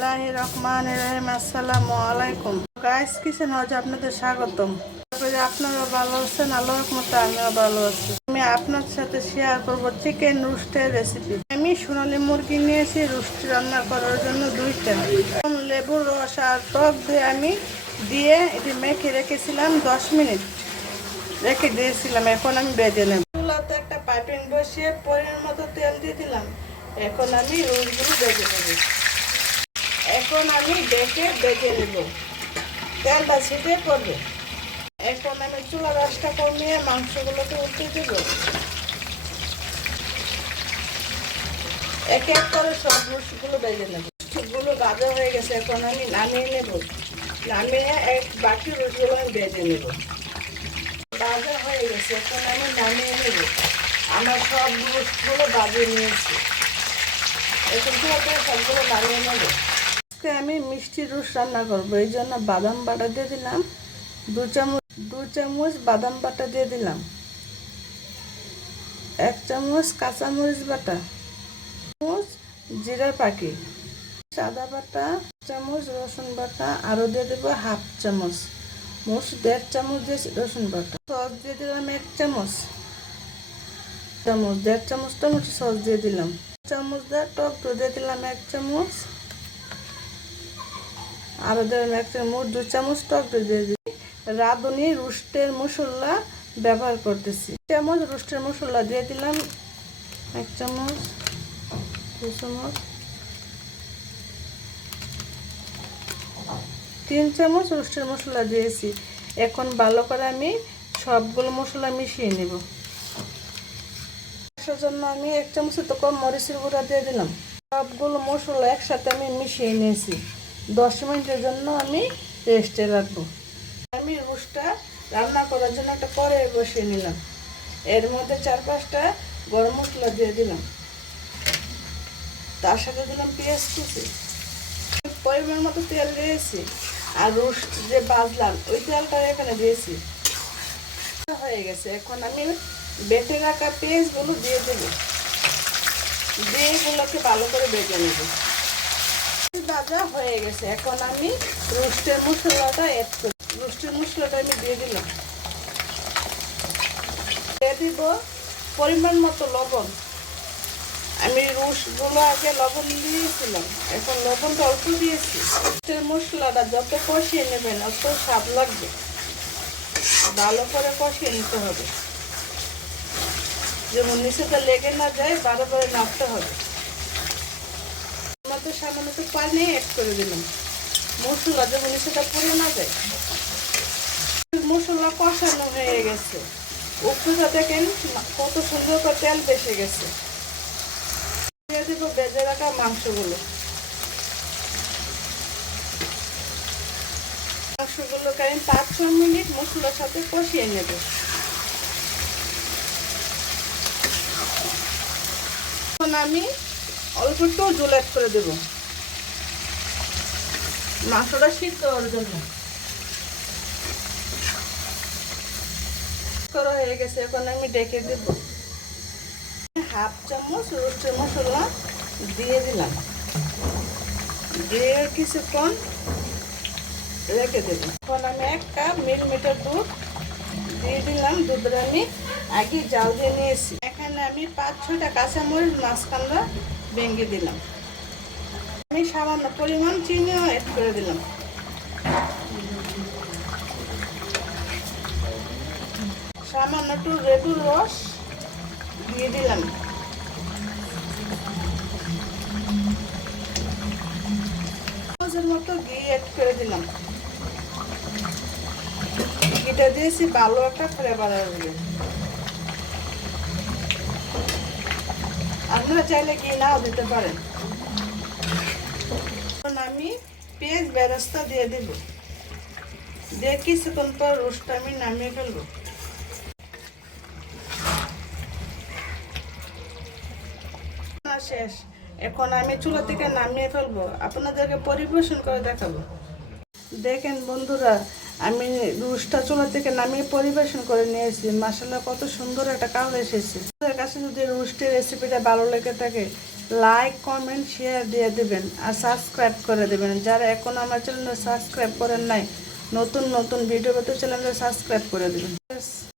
বিসমিল্লাহির রহমানির রহিম। আসসালামু আলাইকুম গাইস, কিচেন হাউজে আপনাদের স্বাগতম। আপনারা ভালো আছেন? আল্লাহর রহমতে আমিও ভালো আছি। আমি আপনার সাথে শেয়ার করব চিকেন রোস্টের রেসিপি। আমি সোনালী মুরগি নিয়েছি রোস্ট রান্না করার জন্য 2টা। লেবুর রস আর টক দিয়ে আমি এটি মেখে রেখেছিলাম 10 মিনিট রেখে দিয়েছিলাম। এখন আমি ভেজে নেব। চুলাতে একটা পাইপিং বসিয়ে পরিমাণ মতো তেল দিয়ে দিলাম। এখন আমি রোস্টগুলো ভেজে নেব। এখন আমি ভেজে নেব, তেলটা ছিটে পড়বে। এখন আমি চুলার আঁচটা কমিয়ে মাংসগুলোকে উল্টে দেব। এক এক করে সব রোস্টগুলো ভেজে নেব। রোস্টগুলো ভাজা হয়ে গেছে, এখন আমি নামিয়ে নেব। নামিয়ে বাকি রোস্টগুলো আমি ভেজে নেব। ভাজা হয়ে গেছে, এখন আমি নামিয়ে নেব। আমার সব রোস্টগুলো ভাজে নিয়েছি। এখন সবগুলো নামিয়ে নেব। আমি মিষ্টি রোস্ট রান্না করবো, এই জন্য বাদাম বাটা দিয়ে দিলাম 2 চামচ বাদাম বাটা দিয়ে দিলাম। 1 চামচ কাঁচামরিচ বাটা, চামচ জিরা পাখি, সাদা বাটা, চামচ রসুন বাটা, আরও দিয়ে দেবো 1/2 চামচ, মোট 1.5 চামচ দিয়ে রসুন বাটা। সস দিয়ে দিলাম 1 চামচ, 1.5 চামচ টমেটো সস দিয়ে দিলাম। চামচ দিয়ে টক দই দিয়ে দিলাম 1 চামচ, আরও দিলাম 1 চামচ, 2 চামচ টক দই দিয়ে দিই। রাঁধুনি রোস্টের মশলা ব্যবহার করতেছি। চামচ রোস্টের মশলা দিয়ে দিলাম 1 চামচ, 2 চামচ, 3 চামচ রোস্টের মশলা দিয়েছি। এখন ভালো করে আমি সবগুলো মশলা মিশিয়ে নেব। জন্য আমি 1 চামচের তো কম মরিচের গুঁড়া দিয়ে দিলাম। সবগুলো মশলা একসাথে আমি মিশিয়ে নিয়েছি। 10 মিনিটের জন্য আমি রেস্টে রাখবো। আমি রোস্টটা রান্না করার জন্য একটা কড়াই বসিয়ে নিলাম। এর মধ্যে 4-5টা গরম মশলা দিয়ে দিলাম। তার সাথে দিলাম পেঁয়াজ কুচি। পরিমাণ মতো তেল দিয়েছি, আর রোস্ট যে ভাজলাম ওই তেলটা এখানে দিয়েছি। হয়ে গেছে, এখন আমি বেটে রাখা পেঁয়াজগুলো দিয়ে দেবো। দিয়ে এগুলোকে ভালো করে বেটে নেব। ভাজা হয়ে গেছে, এখন আমি রোস্টের মশলাটা অ্যাড করি। রোস্টের মশলাটা আমি দিয়ে দিলাম। দিয়ে দিব পরিমাণ মতো লবণ। আমি রোস্টগুলো আগে লবণ দিয়েছিলাম, এখন লবণটা অল্প দিয়েছি। রোস্টের মশলাটা যত কষিয়ে নেবেন অত স্বাদ লাগবে। ভালো করে কষিয়ে নিতে হবে, যেমন নিচেটা লেগে না যায়, বারবার নাড়তে হবে। আমাদের সামান্য একটু পানি অ্যাড করে দিলাম, মশলা যেমন নিচেটা পুড়ে না যায়। মশলা কষানো হয়ে গেছে, উপরটা দেখেন কত সুন্দর করে তেল বেসে গেছে। দিয়ে দেবো ভেজে রাখা মাংসগুলো। মাংসগুলোকে আমি 5-6 মিনিট মশলার সাথে কষিয়ে নেব। এখন আমি অল্প একটু জল অ্যাড করে দেব মাংসটা সিদ্ধ হওয়ার জন্য। করা হয়ে গেছে, এখন আমি ডেকে দেব। 1/2 চামচ রোস্টের মশলা দিয়ে দিলাম, দিয়ে কিছুক্ষণ রেখে দেব। এখন আমি 1 কাপ মিল্ক দুধ দিয়ে দিলাম। দুধটা আমি আগে জাল দিয়ে নিয়েছি। এখানে আমি 5-6টা কাঁচামরিচ মাঝখানটা ভেঙে দিলাম। আমি সামান্য পরিমাণ চিনিও অ্যাড করে দিলাম। সামান্য একটু লেবুর রস দিয়ে দিলাম। চামচের মতো ঘি অ্যাড করে দিলাম। ঘিটা দিয়েছি ভালো একটা ফ্লেভার আসবে। আপনারা চাইলে ঘি নাও দিতে পারেন। এখন আমি পেঁয়াজ বেরেস্তা দিয়ে দেব। দিয়ে কিছুক্ষণ পর রোস্টটা আমি নামিয়ে ফেলবো। শেষ, এখন আমি চুলা থেকে নামিয়ে ফেলবো, আপনাদেরকে পরিবেশন করে দেখাবো। দেখেন বন্ধুরা, আমি রোস্টটা চুলা থেকে নামিয়ে পরিবেশন করে নিয়েছি। মাশাআল্লাহ কত সুন্দর একটা কালার এসেছে। আপনাদের কাছে যদি রোস্টের রেসিপিটা ভালো লেগে থাকে লাইক কমেন্ট শেয়ার দিয়ে দেবেন আর সাবস্ক্রাইব করে দেবেন। যারা এখন আমার চ্যানেলে সাবস্ক্রাইব করেন নাই, নতুন নতুন ভিডিও পেতে চ্যানেলে সাবস্ক্রাইব করে দেবেন।